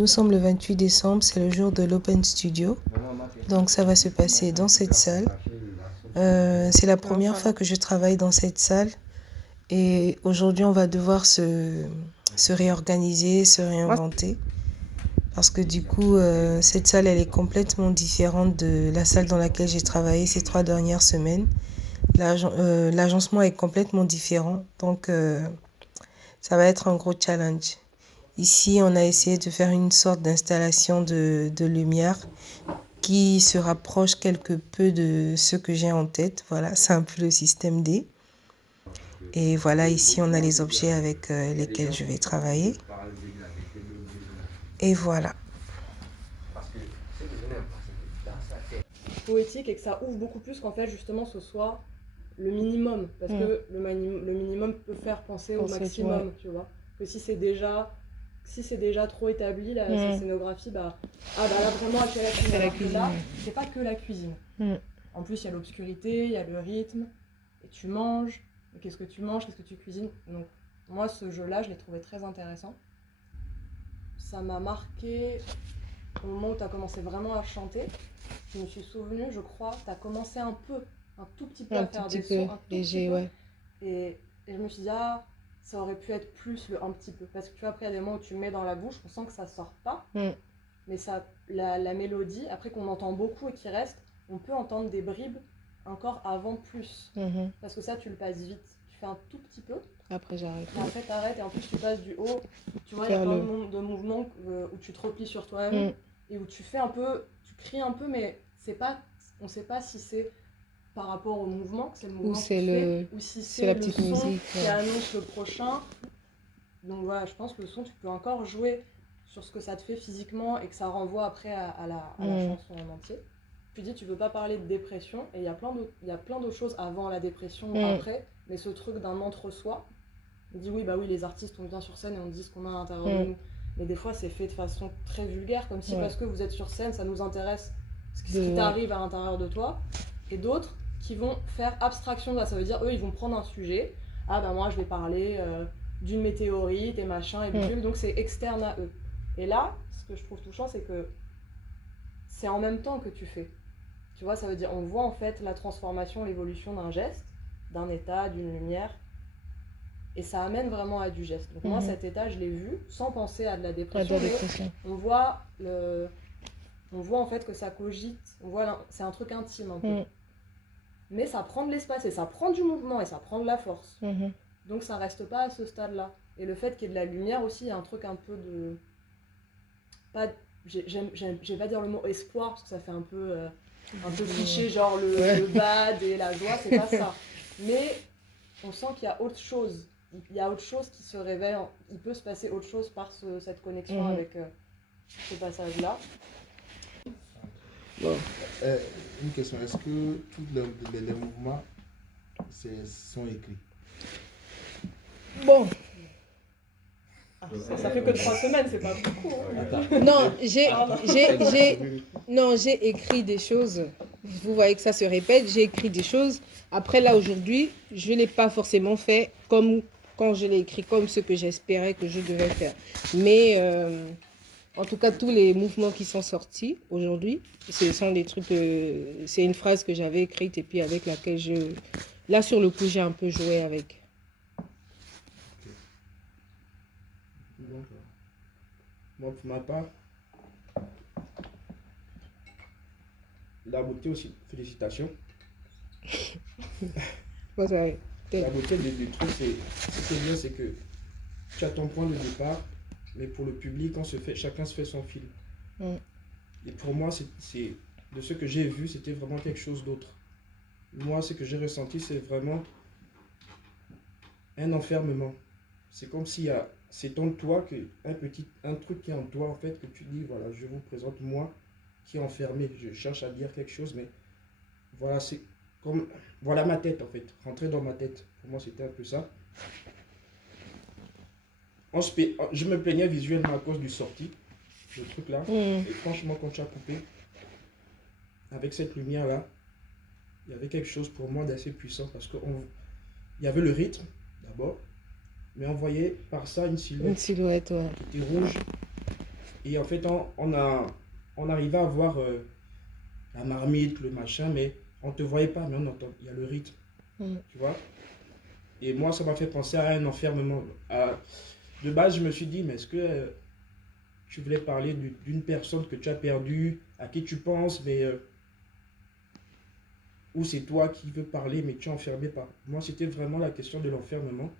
Nous sommes le 28 décembre, c'est le jour de l'Open Studio. Donc ça va se passer dans cette salle. C'est la première fois que je travaille dans cette salle. Et aujourd'hui, on va devoir se réorganiser, se réinventer. Parce que du coup, cette salle, elle est complètement différente de la salle dans laquelle j'ai travaillé ces 3 dernières semaines. L'agencement est complètement différent. Donc, ça va être un gros challenge. Ici, on a essayé de faire une sorte d'installation de lumière qui se rapproche quelque peu de ce que j'ai en tête. Voilà, c'est un peu le système D. Et voilà, ici, on a les objets avec lesquels je vais travailler. Et voilà. Poétique et que ça ouvre beaucoup plus qu'en fait, justement, ce soit le minimum. Parce que le minimum peut faire penser au maximum, tu vois. Que si c'est déjà trop établi, cette scénographie, là vraiment, elle fait la cuisine. Alors que là, c'est pas que la cuisine. En plus, il y a l'obscurité, il y a le rythme, et tu manges. Et qu'est-ce que tu manges, qu'est-ce que tu cuisines. Donc, moi, ce jeu-là, je l'ai trouvé très intéressant. Ça m'a marqué au moment où tu as commencé vraiment à chanter. Je me suis souvenue, je crois, tu as commencé un tout petit peu à faire des sons, un tout léger, petit peu. Ouais. Et je me suis dit, ça aurait pu être plus le un petit peu. Parce que tu vois, après, il y a des moments où tu mets dans la bouche, on sent que ça sort pas. Mais ça, la mélodie, après qu'on entend beaucoup et qui reste, on peut entendre des bribes encore avant plus. Parce que ça, tu le passes vite. Tu fais un tout petit peu. Après, j'arrête. Et après, t'arrêtes et en plus, tu passes du haut. Tu vois, il y a plein de mouvements où tu te replies sur toi-même et où tu fais un peu, tu cries un peu, mais on sait pas si c'est par rapport au mouvement, que c'est le mouvement ou si c'est la le petite son musique, qui annonce le prochain. Donc voilà, je pense que le son, tu peux encore jouer sur ce que ça te fait physiquement et que ça renvoie après à la chanson en entier. Tu dis, tu veux pas parler de dépression, et il y a plein d'autres choses avant la dépression ou après, mais ce truc d'un entre-soi, on dit oui, les artistes, on vient sur scène et on dit ce qu'on a à l'intérieur de nous. Mais des fois, c'est fait de façon très vulgaire, comme si parce que vous êtes sur scène, ça nous intéresse ce qui t'arrive à l'intérieur de toi. Et d'autres qui vont faire abstraction de ça. Ça veut dire, eux, ils vont prendre un sujet. Moi, je vais parler d'une météorite et machin et bidule. Donc, c'est externe à eux. Et là, ce que je trouve touchant, c'est que c'est en même temps que tu fais. Tu vois, ça veut dire, on voit en fait la transformation, l'évolution d'un geste, d'un état, d'une lumière. Et ça amène vraiment à du geste. Donc moi, cet état, je l'ai vu sans penser à de la dépression. On voit en fait que ça cogite. C'est un truc intime un peu. Mais ça prend de l'espace et ça prend du mouvement et ça prend de la force. Donc ça reste pas à ce stade-là. Et le fait qu'il y ait de la lumière aussi, il y a un truc un peu de... Je vais pas dire le mot espoir parce que ça fait un peu cliché, genre le bad et la joie, c'est pas ça. Mais on sent qu'il y a autre chose. Il y a autre chose qui se révèle. Il peut se passer autre chose par cette connexion avec ce passage-là. Bon, une question. Est-ce que tous les mouvements sont écrits? Bon. Ça fait que 3 semaines, c'est pas beaucoup. Non, j'ai écrit des choses. Vous voyez que ça se répète. J'ai écrit des choses. Après, là, aujourd'hui, je ne l'ai pas forcément fait comme quand je l'ai écrit, comme ce que j'espérais que je devais faire. Mais, en tout cas, tous les mouvements qui sont sortis aujourd'hui, ce sont des trucs... c'est une phrase que j'avais écrite et puis avec laquelle là, sur le coup, j'ai un peu joué avec. Moi, pour ma part, la beauté aussi, félicitations. La beauté des trucs, c'est bien, c'est que tu as ton point de départ, mais pour le public, chacun se fait son film. Et pour moi, c'est de ce que j'ai vu, c'était vraiment quelque chose d'autre. Moi, ce que j'ai ressenti, c'est vraiment un enfermement. C'est comme si c'est en toi un truc qui est en toi en fait que tu dis voilà, je vous présente moi qui est enfermé. Je cherche à dire quelque chose, mais voilà, c'est comme voilà ma tête en fait, rentrer dans ma tête. Pour moi, c'était un peu ça. Je me plaignais visuellement à cause du sorti, ce truc là. Et franchement, quand tu as coupé avec cette lumière là, il y avait quelque chose pour moi d'assez puissant parce que il y avait le rythme d'abord. Mais on voyait par ça une silhouette. Une silhouette, ouais. Qui était rouge. Et en fait, on arrivait à voir la marmite, le machin, mais on te voyait pas, mais on entend, il y a le rythme, tu vois. Et moi, ça m'a fait penser à un enfermement. De base, je me suis dit, mais est-ce que tu voulais parler d'une personne que tu as perdue, à qui tu penses, mais ou c'est toi qui veux parler, mais tu es enfermé par. Moi, c'était vraiment la question de l'enfermement.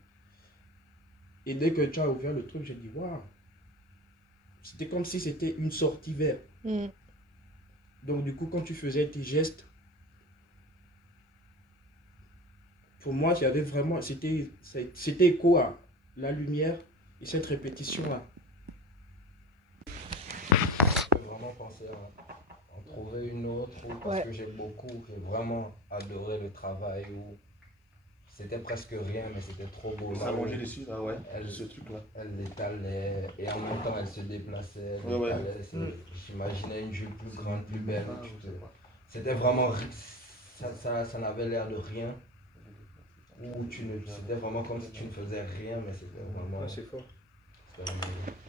Et dès que tu as ouvert le truc, j'ai dit, waouh, c'était comme si c'était une sortie vers. Donc, du coup, quand tu faisais tes gestes, pour moi, il y avait vraiment, c'était écho à la lumière et cette répétition-là. Je peux vraiment penser à en trouver une autre, parce que j'ai beaucoup, j'ai vraiment adoré le travail où c'était presque rien, mais c'était trop beau. Ça mangeait dessus, ah ouais, ce truc-là. Elle l'étalait et en même temps elle se déplaçait. J'imaginais une jupe plus grande, plus belle. C'était vraiment, ça n'avait l'air de rien. C'était vraiment comme si tu ne faisais rien, mais c'était vraiment. C'est fort.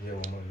J'ai vraiment